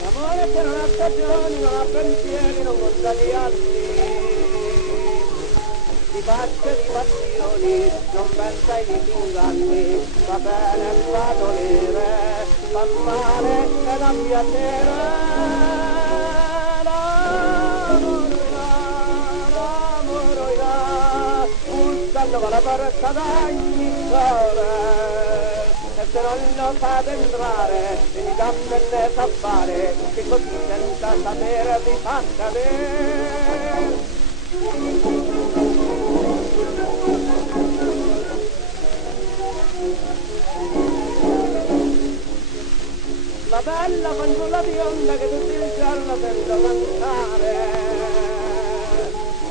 L'amore che non ha stagioni, non ha pensieri, non conta gli anni, di pace di passioni, non pensa ai inganni, va bene, fa dolere, fa male e da piacere. Pulsando con la porta d'ogni cuore, e se non lo fate entrare, mi gambe ne sa fare, che così senza sapere vi fa cadere. La bella fanciulla bionda che tutto il giorno sento cantare,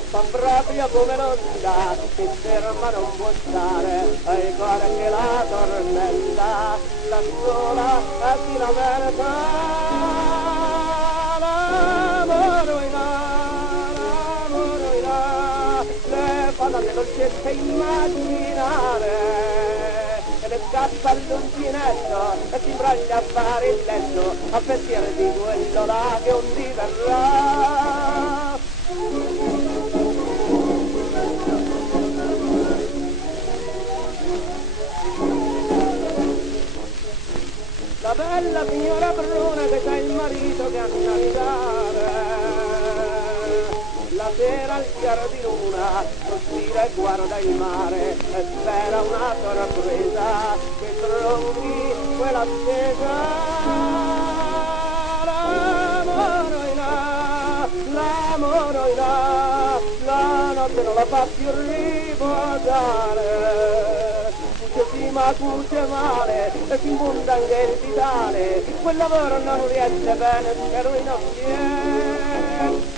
fa proprio come l'onda, si ferma non può stare, ai cuore che la tormenta, la sola e chi la merita. L'amore le fa tante dolcezze immaginare, e le scappa all'uncinetto e si imbraglia a fare il letto, a pensiero di quello là che un dì verrà. La bella signora Bruna che c'ha il marito che ha a navigare, la sera al chiaro di luna sospira e guarda il mare e spera una sorpresa che tronchi quella stesa. L'amore la notte non la fa più riposare, sì, ma cuce male e si imbunda anche il vitale, quel lavoro non riesce bene se lui non viene.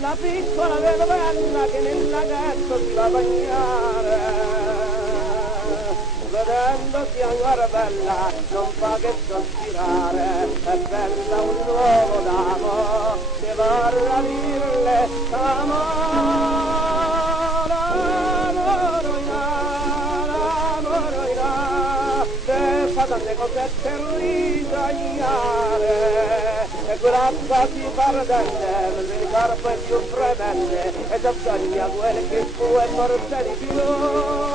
La piccola vedovella che nel laghetto si va a bagnare, vedendosi ancora bella non fa che sospirare, è bella un nuovo damo che vorrà dirle l'amoroina, che fa tante cose per risognare, e quell'acqua si fa ardente, mentre il corpo è più fremente, e si sogna quel che fu e forse di più.